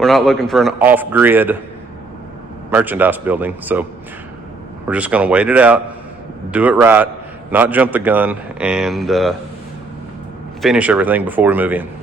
we're not looking for an off-grid merchandise building. So we're just gonna wait it out, do it right, not jump the gun, and finish everything before we move in.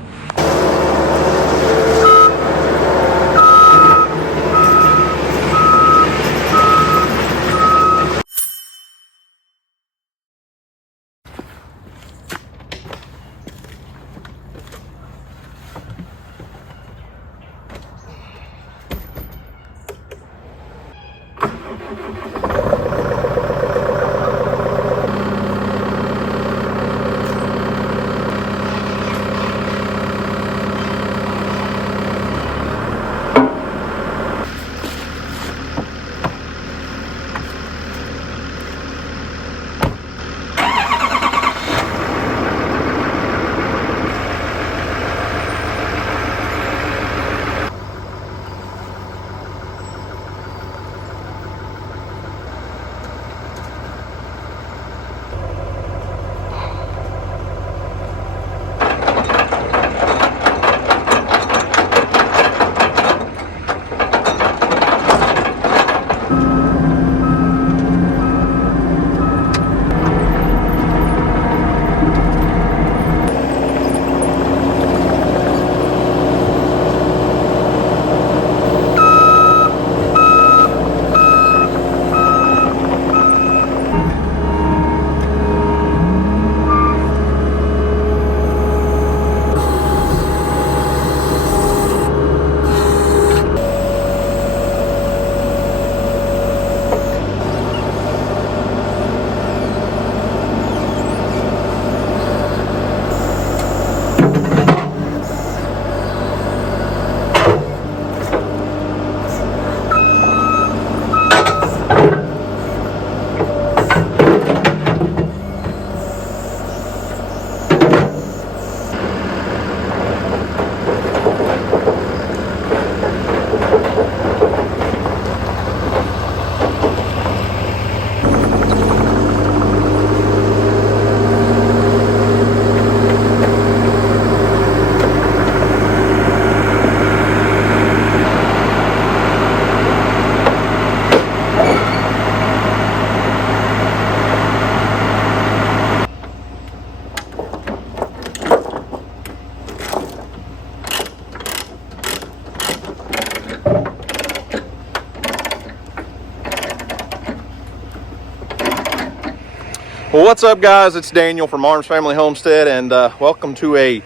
Well, what's up, guys? It's Daniel from Arms Family Homestead, and welcome to a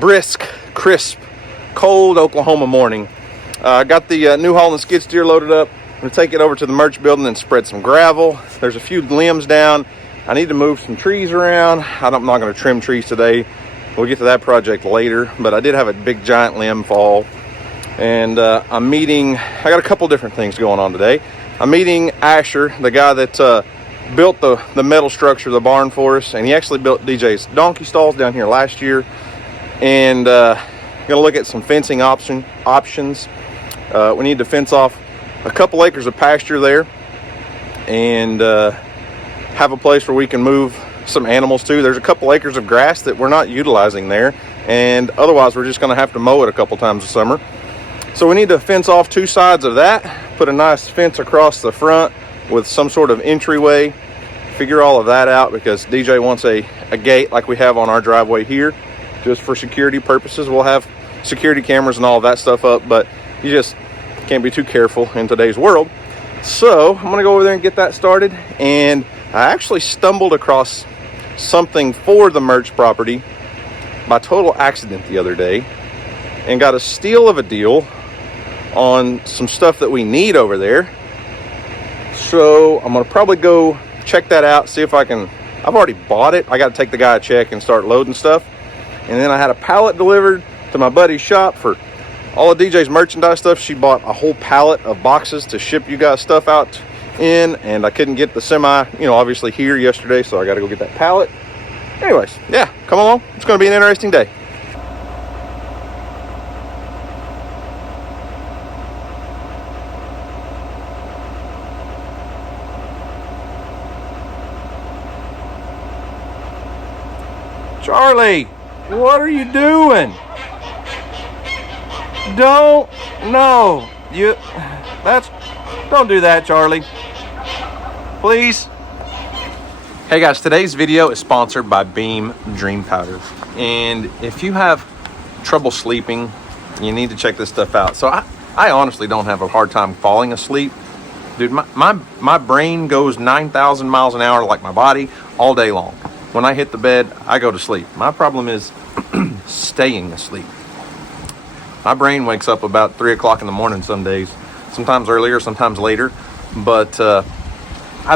brisk, crisp, cold Oklahoma morning. I got the New Holland skid steer loaded up. I'm going to take it over to the merch building and spread some gravel. There's a few limbs down. I need to move some trees around. I'm not going to trim trees today. We'll get to that project later, but I did have a big giant limb fall. And I got a couple different things going on today. I'm meeting Asher, the guy that built the metal structure of the barn for us, and he actually built DJ's donkey stalls down here last year. And gonna look at some fencing options. We need to fence off a couple acres of pasture there, and have a place where we can move some animals to. There's a couple acres of grass that we're not utilizing there, and otherwise we're just gonna have to mow it a couple times a summer. So we need to fence off two sides of that, put a nice fence across the front with some sort of entryway. Figure all of that out, because DJ wants a gate like we have on our driveway here, just for security purposes. We'll have security cameras and all of that stuff up, but you just can't be too careful in today's world. So I'm gonna go over there and get that started. And I actually stumbled across something for the merch property by total accident the other day, and got a steal of a deal on some stuff that we need over there. So I'm gonna probably go check that out, see if I can. I've already bought it. I got to take the guy a check and start loading stuff. And then I had a pallet delivered to my buddy's shop for all of DJ's merchandise stuff. She bought a whole pallet of boxes to ship you guys stuff out in, and I couldn't get the semi, obviously here yesterday, so I got to go get that pallet. Anyways, yeah, come along. It's going to be an interesting day. Charlie, what are you doing? Don't, no, don't do that, Charlie. Please. Hey guys, today's video is sponsored by Beam Dream Powder. And if you have trouble sleeping, you need to check this stuff out. So I honestly don't have a hard time falling asleep. Dude, my brain goes 9,000 miles an hour like my body all day long. When I hit the bed, I go to sleep. My problem is staying asleep. My brain wakes up about 3 o'clock in the morning some days, sometimes earlier, sometimes later. But I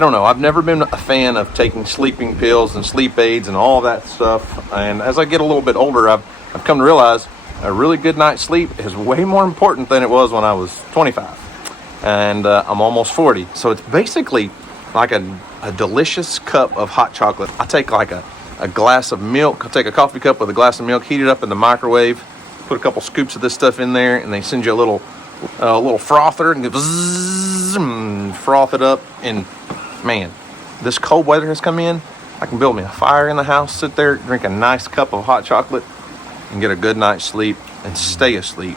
don't know. I've never been a fan of taking sleeping pills and sleep aids and all that stuff. And as I get a little bit older, I've come to realize a really good night's sleep is way more important than it was when I was 25. And I'm almost 40. So it's basically like a delicious cup of hot chocolate. I take like a glass of milk. I'll take a coffee cup with a glass of milk, heat it up in the microwave, put a couple scoops of this stuff in there, and they send you a little frother and go bzzz, and froth it up. And man, this cold weather has come in. I can build me a fire in the house, sit there, drink a nice cup of hot chocolate, and get a good night's sleep and stay asleep.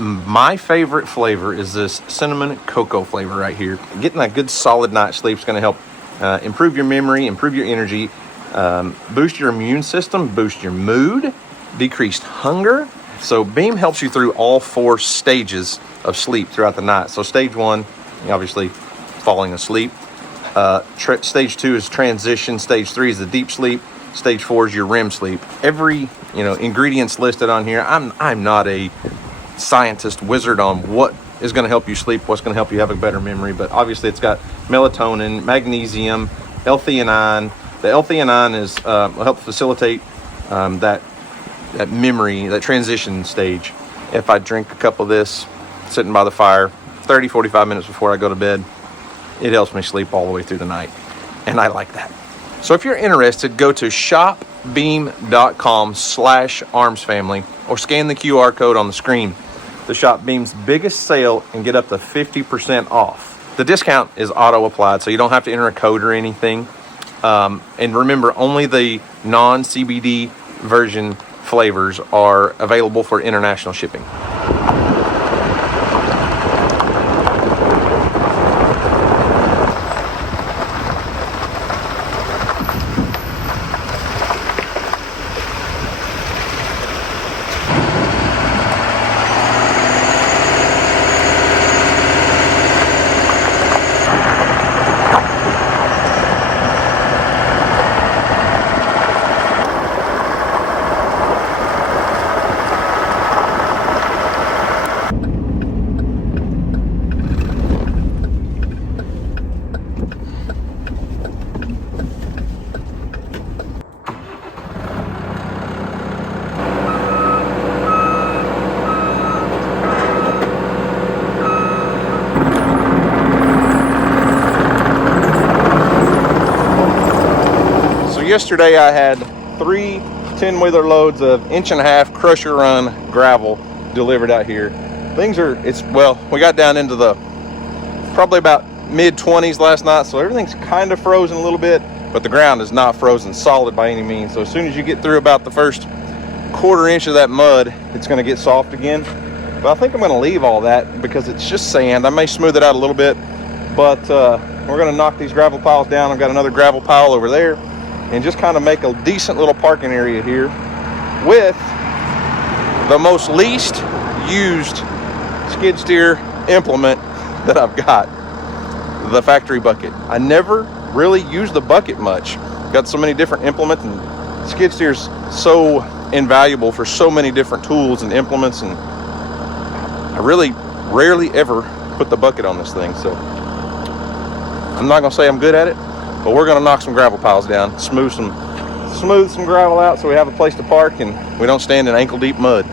My favorite flavor is this cinnamon cocoa flavor right here. Getting a good solid night's sleep is going to help improve your memory, improve your energy, boost your immune system, boost your mood, decrease hunger. So Beam helps you through all 4 stages of sleep throughout the night. So stage 1, obviously falling asleep. Stage 2 is transition. Stage 3 is the deep sleep. Stage 4 is your REM sleep. Every ingredients listed on here. I'm not a scientist wizard on what is going to help you sleep, what's going to help you have a better memory, but obviously it's got melatonin, magnesium, L-theanine. The L-theanine is will help facilitate that memory, that transition stage. If I drink a cup of this sitting by the fire 30-45 minutes before I go to bed, it helps me sleep all the way through the night, and I like that. So if you're interested, go to shopbeam.com/armsfamily or scan the QR code on the screen to shop Beam's biggest sale and get up to 50% off. The discount is auto applied, so you don't have to enter a code or anything. And remember, only the non-CBD version flavors are available for international shipping. Yesterday I had 3 10-wheeler loads of 1.5-inch crusher run gravel delivered out here. We got down into the probably about mid-20s last night, so everything's kind of frozen a little bit, but the ground is not frozen solid by any means. So as soon as you get through about the first 1/4 inch of that mud, it's going to get soft again. But I think I'm going to leave all that because it's just sand. I may smooth it out a little bit, but we're going to knock these gravel piles down. I've got another gravel pile over there, and just kind of make a decent little parking area here with the most least used skid steer implement that I've got, the factory bucket. I never really use the bucket much. Got so many different implements, and skid steer's so invaluable for so many different tools and implements, and I really rarely ever put the bucket on this thing. So I'm not gonna say I'm good at it, but we're gonna knock some gravel piles down, smooth some gravel out so we have a place to park and we don't stand in ankle deep mud.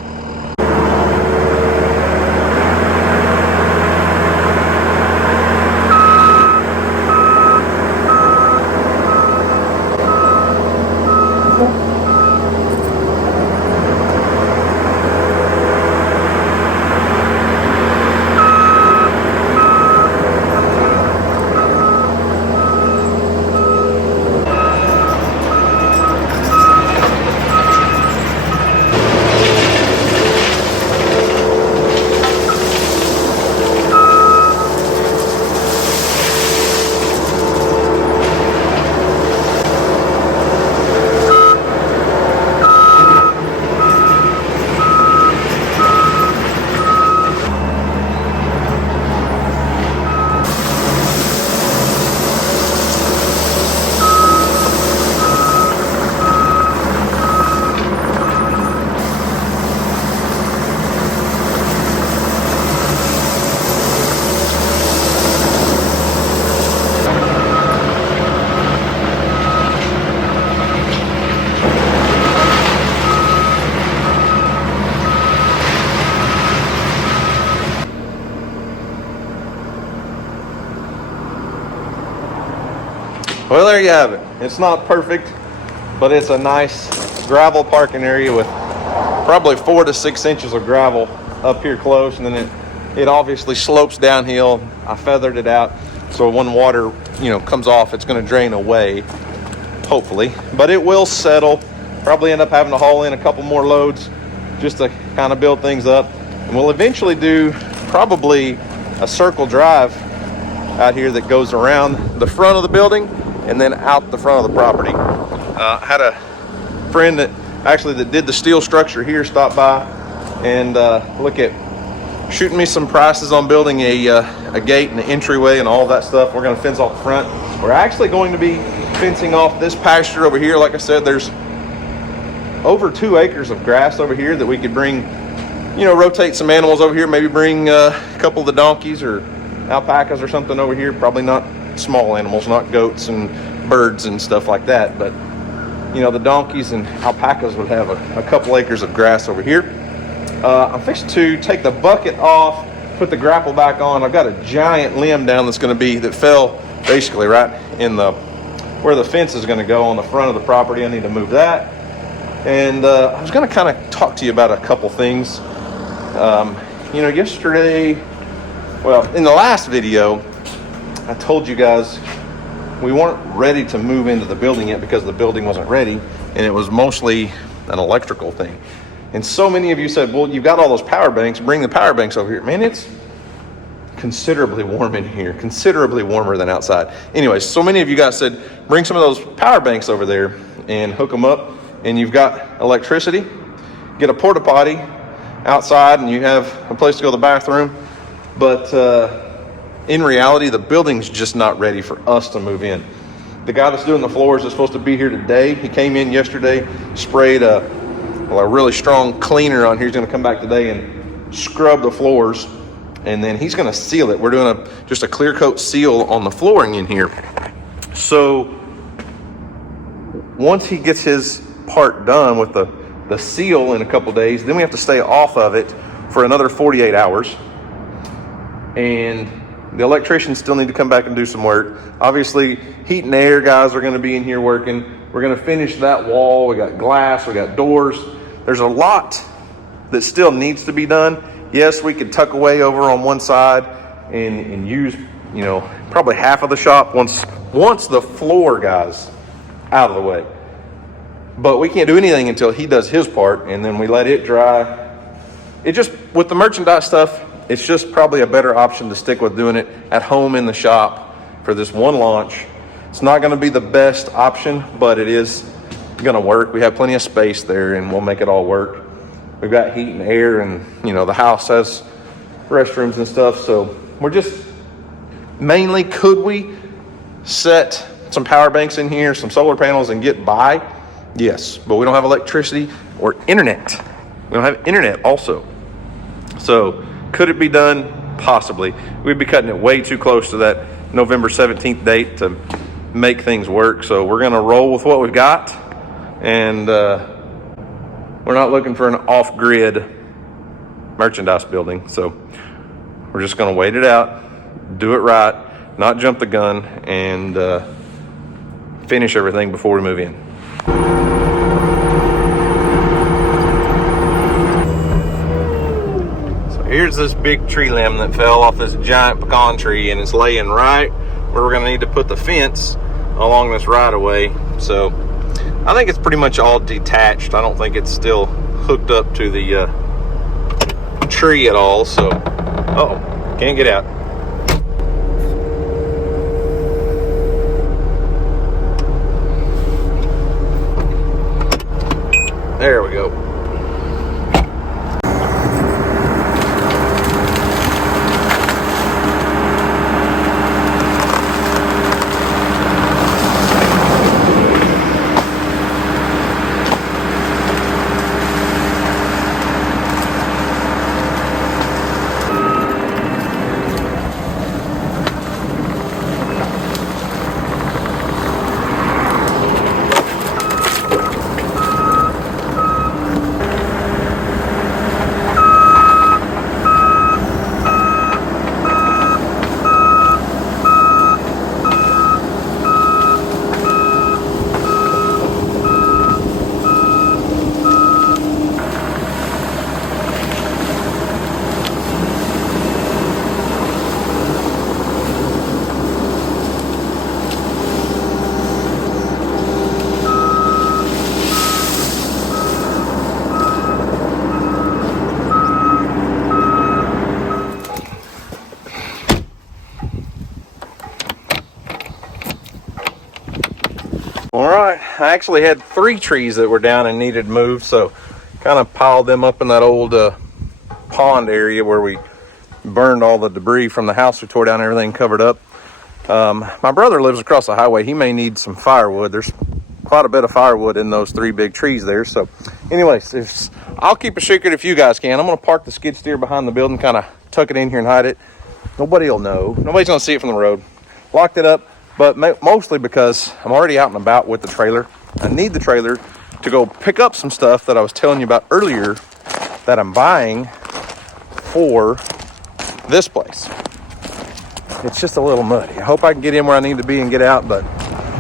Well, there you have it. It's not perfect, but it's a nice gravel parking area with probably 4 to 6 inches of gravel up here close, and then it obviously slopes downhill. I feathered it out, so when water, comes off, it's going to drain away, hopefully. But it will settle. Probably end up having to haul in a couple more loads just to kind of build things up. And we'll eventually do probably a circle drive out here that goes around the front of the building and then out the front of the property. I had a friend that did the steel structure here stop by and look at shooting me some prices on building a gate and an entryway and all that stuff. We're going to fence off the front. We're actually going to be fencing off this pasture over here. Like I said, there's over 2 acres of grass over here that we could bring, rotate some animals over here, maybe bring a couple of the donkeys or alpacas or something over here. Probably not small animals, not goats and birds and stuff like that, but the donkeys and alpacas would have a couple acres of grass over here. I'm fixing to take the bucket off, put the grapple back on. I've got a giant limb down that fell basically right in where the fence is going to go on the front of the property. I need to move that. And I was going to kind of talk to you about a couple things. Yesterday, in the last video, I told you guys we weren't ready to move into the building yet because the building wasn't ready, and it was mostly an electrical thing. And so many of you said, well, you've got all those power banks, bring the power banks over here. Man, it's considerably warm in here, considerably warmer than outside. Anyways, so many of you guys said, bring some of those power banks over there and hook them up, and you've got electricity. Get a porta potty outside, and you have a place to go to the bathroom. But in reality, the building's just not ready for us to move in. The guy that's doing the floors is supposed to be here today. He came in yesterday, sprayed a really strong cleaner on here. He's going to come back today and scrub the floors, and then he's going to seal it. We're doing just a clear coat seal on the flooring in here. So once he gets his part done with the seal in a couple days, then we have to stay off of it for another 48 hours. And the electricians still need to come back and do some work. Obviously, heat and air guys are going to be in here working. We're going to finish that wall. We got glass, we got doors. There's a lot that still needs to be done. Yes, we could tuck away over on one side and use, probably half of the shop once the floor guy's out of the way. But we can't do anything until he does his part, and then we let it dry. With the merchandise stuff, it's just probably a better option to stick with doing it at home in the shop for this one launch. It's not going to be the best option, but it is going to work. We have plenty of space there, and we'll make it all work. We've got heat and air, and the house has restrooms and stuff. So we're just mainly, could we set some power banks in here, some solar panels, and get by? Yes, but we don't have electricity or internet. We don't have internet also. So could it be done? Possibly. We'd be cutting it way too close to that November 17th date to make things work. So we're going to roll with what we've got, and we're not looking for an off-grid merchandise building. So we're just going to wait it out, do it right, not jump the gun, and finish everything before we move in. Here's this big tree limb that fell off this giant pecan tree, and it's laying right where we're going to need to put the fence along this right of way. So I think it's pretty much all detached. I don't think it's still hooked up to the tree at all. So, can't get out. There we go. I actually had 3 trees that were down and needed moved, so kind of piled them up in that old pond area where we burned all the debris from the house. We tore down everything, covered up. My brother lives across the highway. He may need some firewood. There's quite a bit of firewood in those 3 big trees there. So anyways, I'll keep a secret if you guys can. I'm going to park the skid steer behind the building, kind of tuck it in here and hide it. Nobody will know. Nobody's going to see it from the road. Locked it up, but mostly because I'm already out and about with the trailer. I need the trailer to go pick up some stuff that I was telling you about earlier that I'm buying for this place. It's just a little muddy. I hope I can get in where I need to be and get out, but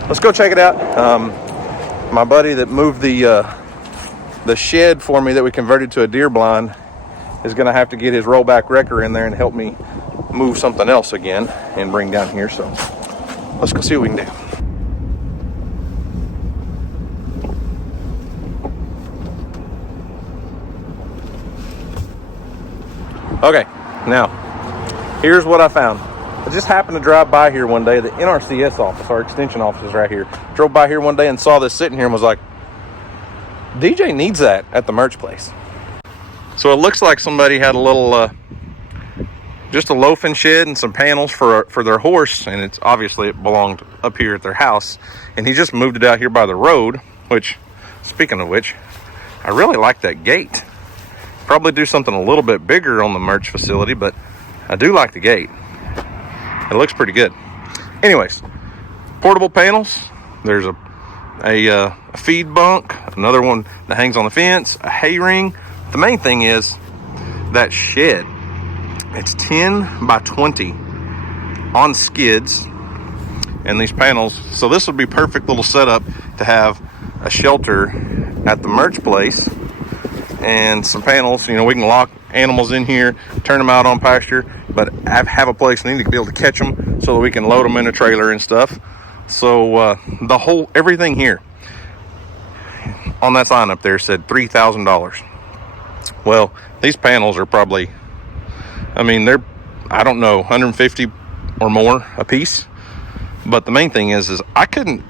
let's go check it out. My buddy that moved the shed for me that we converted to a deer blind is going to have to get his rollback wrecker in there and help me move something else again and bring down here. So let's go see what we can do. Okay, now here's what I found. I just happened to drive by here one day. The NRCS office, our extension office, is right here. Drove by here one day and saw this sitting here and was like, DJ needs that at the merch place. So it looks like somebody had a little just a loafing shed and some panels for their horse, and it's obviously it belonged up here at their house, and he just moved it out here by the road. Which, speaking of which, I really like that gate. Probably do something a little bit bigger on the merch facility, but I do like the gate. It looks pretty good. Anyways, portable panels. There's a feed bunk, another one that hangs on the fence, a hay ring. The main thing is that shed. It's 10 by 20 on skids, and these panels. So this would be perfect little setup to have a shelter at the merch place and some panels. You know, we can lock animals in here, turn them out on pasture, but have a place need to be able to catch them so that we can load them in a trailer and stuff. So everything here on that sign up there said $3,000. Well, these panels are probably, I mean, they're, I don't know, 150 or more a piece. But the main thing is I don't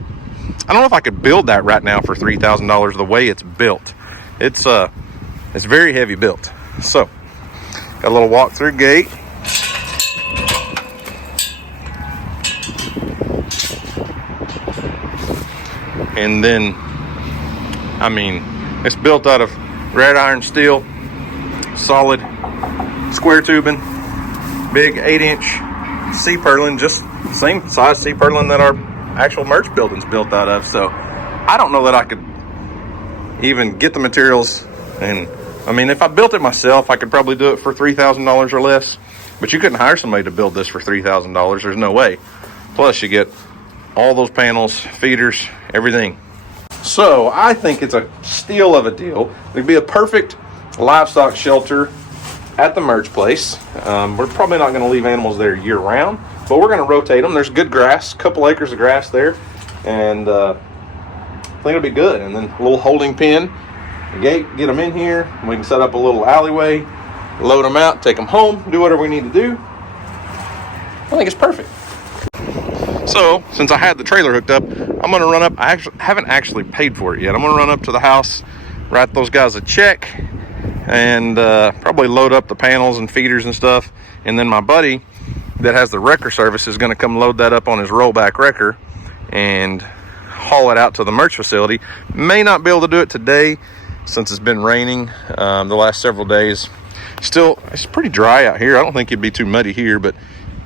know if I could build that right now for $3,000 the way it's built. It's very heavy built. So, got a little walk-through gate. And then, I mean, it's built out of red iron steel, solid square tubing, big 8-inch C-purlin, just same size C-purlin that our actual merch building's built out of. So I don't know that I could even get the materials. And I mean, if I built it myself, I could probably do it for $3,000 or less, but you couldn't hire somebody to build this for $3,000. There's no way. Plus you get all those panels, feeders, everything. So I think it's a steal of a deal. It'd be a perfect livestock shelter at the merch place. We're probably not going to leave animals there year round, but we're going to rotate them. There's good grass, a couple acres of grass there, and I think it'll be good. And then a little holding pen, a gate, get them in here. We can set up a little alleyway, load them out, take them home, do whatever we need to do. I think it's perfect. So, since I had the trailer hooked up, I'm going to run up. I haven't actually paid for it yet. I'm going to run up to the house, write those guys a check, and probably load up the panels and feeders and stuff. And then my buddy that has the wrecker service is going to come load that up on his rollback wrecker and haul it out to the merch facility. May not be able to do it today since it's been raining the last several days. Still, it's pretty dry out here. I don't think it'd be too muddy here, but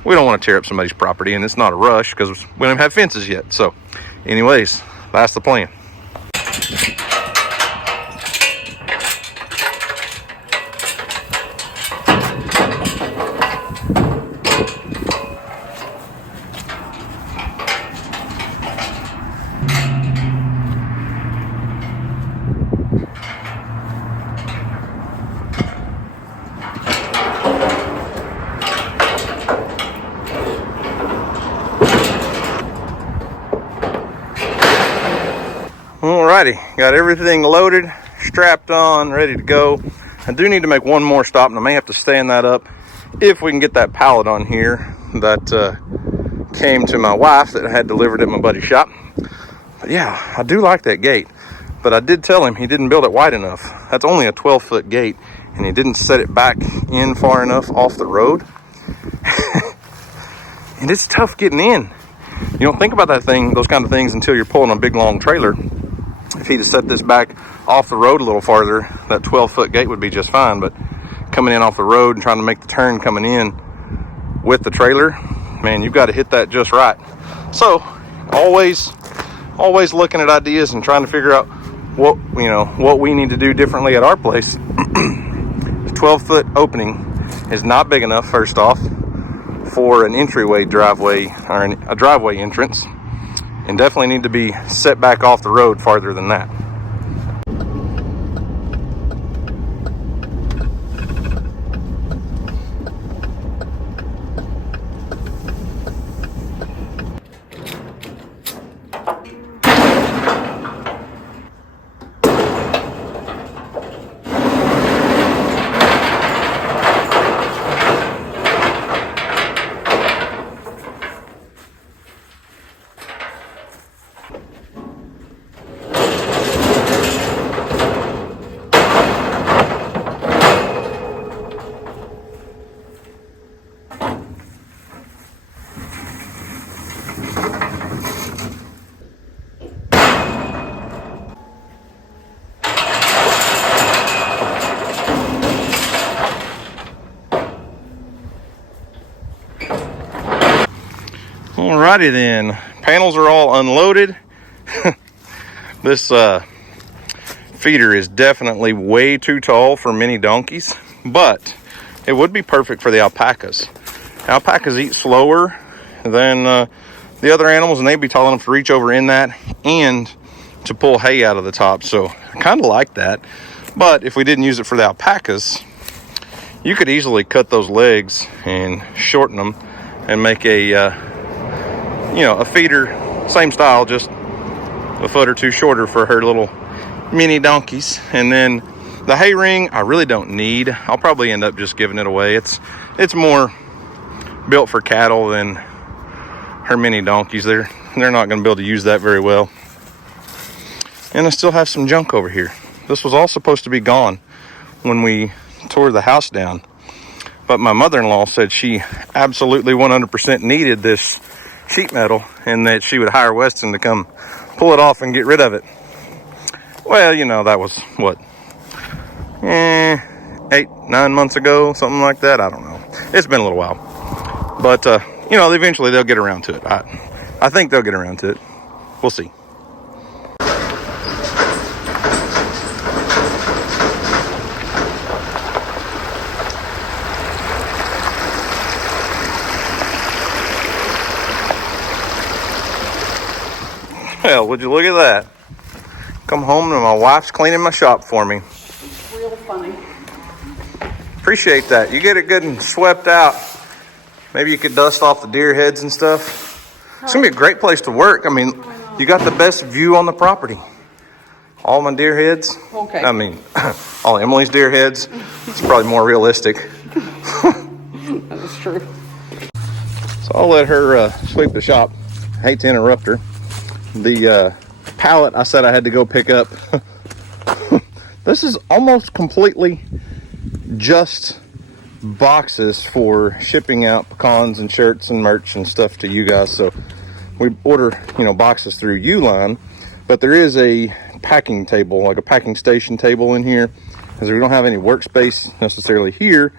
we don't want to tear up somebody's property, and it's not a rush because we don't even have fences yet. So anyways, that's the plan. Alrighty, got everything loaded, strapped on, ready to go. I do need to make one more stop, and I may have to stand that up if we can get that pallet on here that came to my wife that I had delivered at my buddy's shop. But yeah, I do like that gate. But I did tell him he didn't build it wide enough. That's only a 12-foot gate, and he didn't set it back in far enough off the road. And it's tough getting in. You don't think about those kind of things until you're pulling a big long trailer. If he'd have set this back off the road a little farther, that 12-foot gate would be just fine. But coming in off the road and trying to make the turn coming in with the trailer, man, you've got to hit that just right. So always looking at ideas and trying to figure out what we need to do differently at our place. The 12-foot opening is not big enough, first off, for an entryway driveway or a driveway entrance, and definitely need to be set back off the road farther than that. Alrighty then, panels are all unloaded. This feeder is definitely way too tall for mini donkeys, but it would be perfect for the alpacas. Alpacas eat slower than the other animals, and they'd be tall enough to reach over in that and to pull hay out of the top. So I kind of like that. But if we didn't use it for the alpacas, you could easily cut those legs and shorten them and make a feeder, same style, just a foot or two shorter for her little mini donkeys. And then the hay ring, I really don't need. I'll probably end up just giving it away. It's more built for cattle than her mini donkeys. They're not going to be able to use that very well. And I still have some junk over here. This was all supposed to be gone when we tore the house down, but my mother-in-law said she absolutely 100% needed this sheet metal, and that she would hire Weston to come pull it off and get rid of it. Well, that was what, 8-9 months ago, something like that. I don't know. It's been a little while, but eventually they'll get around to it. I think they'll get around to it. We'll see. Well, would you look at that? Come home and my wife's cleaning my shop for me. It's real funny. Appreciate that. You get it good and swept out. Maybe you could dust off the deer heads and stuff. It's going to be a great place to work. I mean, you got the best view on the property. All my deer heads. Okay. I mean, all Emily's deer heads. It's probably more realistic. That is true. So I'll let her sweep the shop. I hate to interrupt her. The pallet I said I had to go pick up. This is almost completely just boxes for shipping out pecans and shirts and merch and stuff to you guys. So we order, boxes through Uline, but there is a packing table, like a packing station table in here, because we don't have any workspace necessarily here,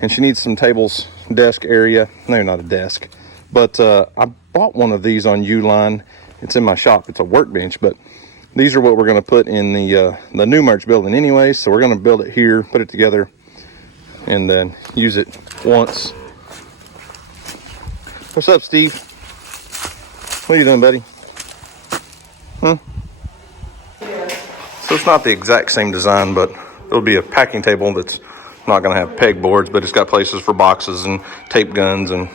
and she needs some tables, desk area. No, not a desk, but I bought one of these on Uline. It's in my shop. It's a workbench, but these are what we're going to put in the new merch building anyway. So we're going to build it here, put it together, and then use it once. What's up, Steve? What are you doing, buddy? So it's not the exact same design, but it'll be a packing table that's not going to have pegboards, but it's got places for boxes and tape guns and,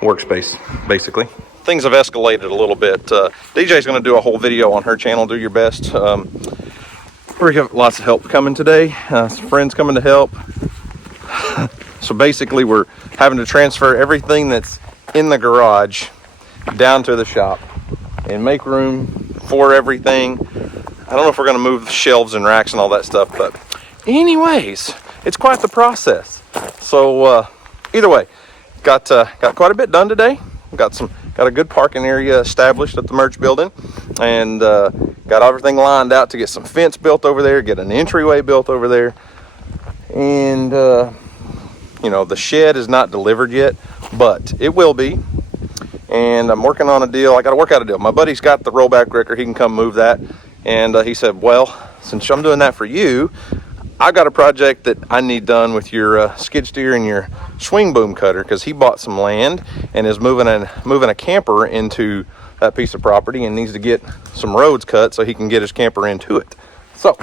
workspace, basically. Things have escalated a little bit. DJ's going to do a whole video on her channel, Do Your Best. We have lots of help coming today. Some friends coming to help. So basically we're having to transfer everything that's in the garage down to the shop. and make room for everything. I don't know if we're going to move shelves and racks and all that stuff, but anyways, it's quite the process. So either way, got quite a bit done today. Got a good parking area established at the merch building, and got everything lined out to get some fence built over there, get an entryway built over there, and you know, the shed is not delivered yet, but it will be. And I'm working on a deal. I got to work out a deal. My buddy's got the rollback wrecker. He can come move that, and he said, well, since I'm doing that for you, I got a project that I need done with your skid steer and your swing boom cutter, because he bought some land and is moving a camper into that piece of property and needs to get some roads cut so he can get his camper into it. So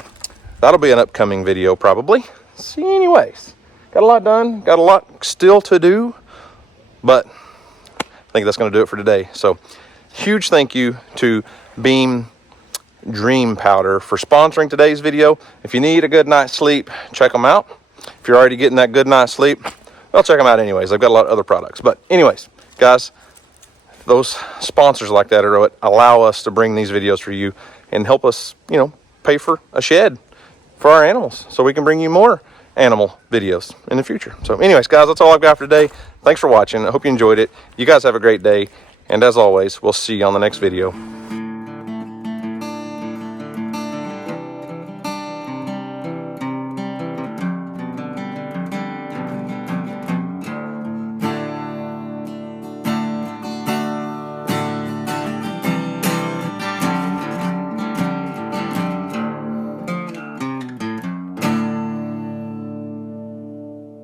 that'll be an upcoming video probably. See, anyways, got a lot done, got a lot still to do, but I think that's going to do it for today. So huge thank you to Beam Dream Powder for sponsoring today's video. If you need a good night's sleep, check them out. If you're already getting that good night's sleep, well, check them out anyways. They've got a lot of other products. But anyways, guys, those sponsors like that are what allow us to bring these videos for you and help us, you know, pay for a shed for our animals so we can bring you more animal videos in the future. So anyways, guys, that's all I've got for today. Thanks for watching. I hope you enjoyed it. You guys have a great day. And as always, we'll see you on the next video.